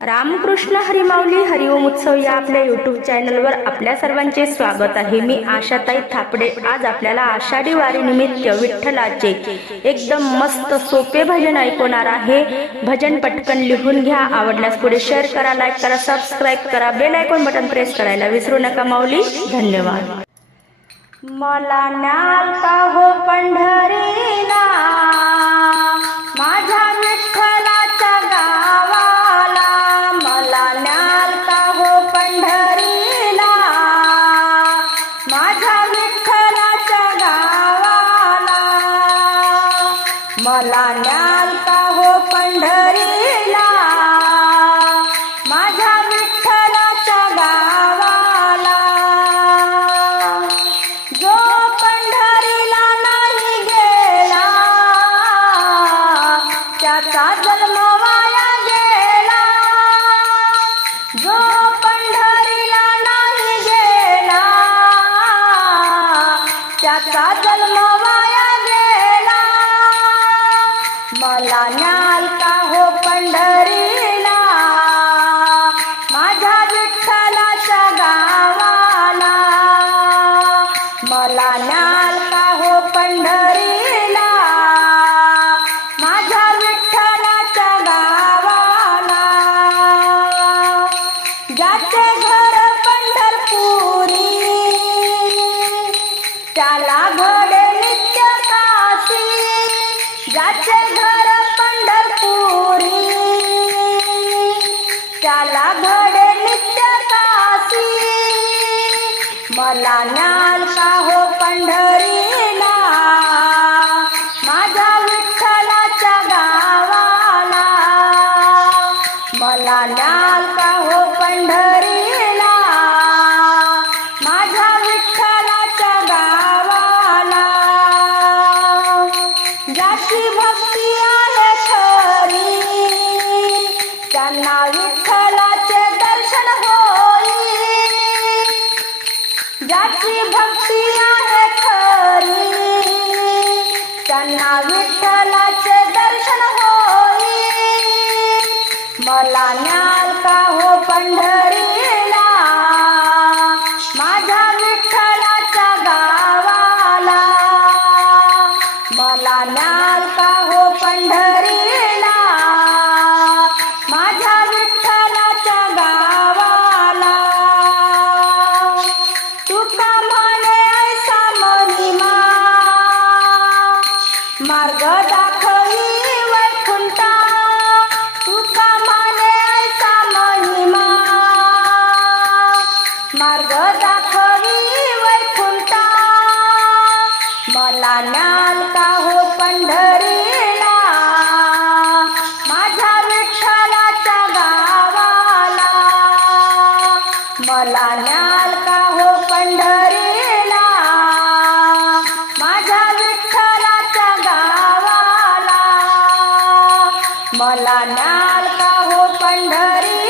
रामकृष्ण हरिमाऊली हरिओम उत्सव या आपल्या यूट्यूब चॅनलवर आपल्या सर्वांचे स्वागत आहे। मी आशाताई थापडे। आज आपल्याला आषाढी वारी निमित्त विठ्ठलाचे एकदम मस्त सोपे भजन ऐकवणार आहे। भजन पटकन लिहून घ्या। आवडल्यास पुढे शेअर करा, लाईक करा, सबस्क्राईब करा, बेल आयकॉन बटन प्रेस करायला विसरू नका। माऊली धन्यवाद। मला न्यालता हो पंढरीला, माझ्या विठ्ठलाच्या गावाला। मला न्यालता हो पंढरीला, माझ्या विठ्ठलाच्या गावाला। मला न्यालता हो पंढरीला, माझ्या विठ्ठलाच्या गावाला। जो पंढरीला नाही गेला, त्याचा जन्म वाया गेला। जो पंढरीला नाही गेला, त्याचा जन्म वाया गेला। मला न्यालता हो पंढरीला, माझ्या विठ्ठलाच्या गावाला। मला न्यालता हो पंढरीला, माझ्या विठ्ठलाच्या गावाला। ज्याचे घर पंढरपुरी, त्याला घडे नित्य काशी। ज्याचे घर पंढरपुरी, त्याला घडे नित्य काशी। मला न्यालता हो पंढरीला, माझ्या विठ्ठलाच्या गावाला। मला न्यालता हो पंढरीला, माझ्या विठ्ठलाच्या गावाला। ज्याची भक्ती आहे खरी, त्यांना विठ्ठलाचे दर्शन होई। ज्याची भक्ती आहे खरी, त्यांना विठ्ठलाचे दर्शन होई। मला न्यालता हो पंढरीला, माझ्या विठ्ठलाच्या गावाला। मला न्यालता हो पंढरीला, माझ्या विठ्ठलाच्या गावाला। तुका म्हणे ऐसा महिमा, मार्ग दाखवी वैकुंठा। तुका म्हणे ऐसा महिमा, मार्ग दाखवी वैकुंठा। मला न्यालता हो पंढरीला, माझ्या विठ्ठलाच्या गावाला। मला न्यालता हो पंढरीला, माझ्या विठ्ठलाच्या गावाला। मला न्यालता हो पंढरी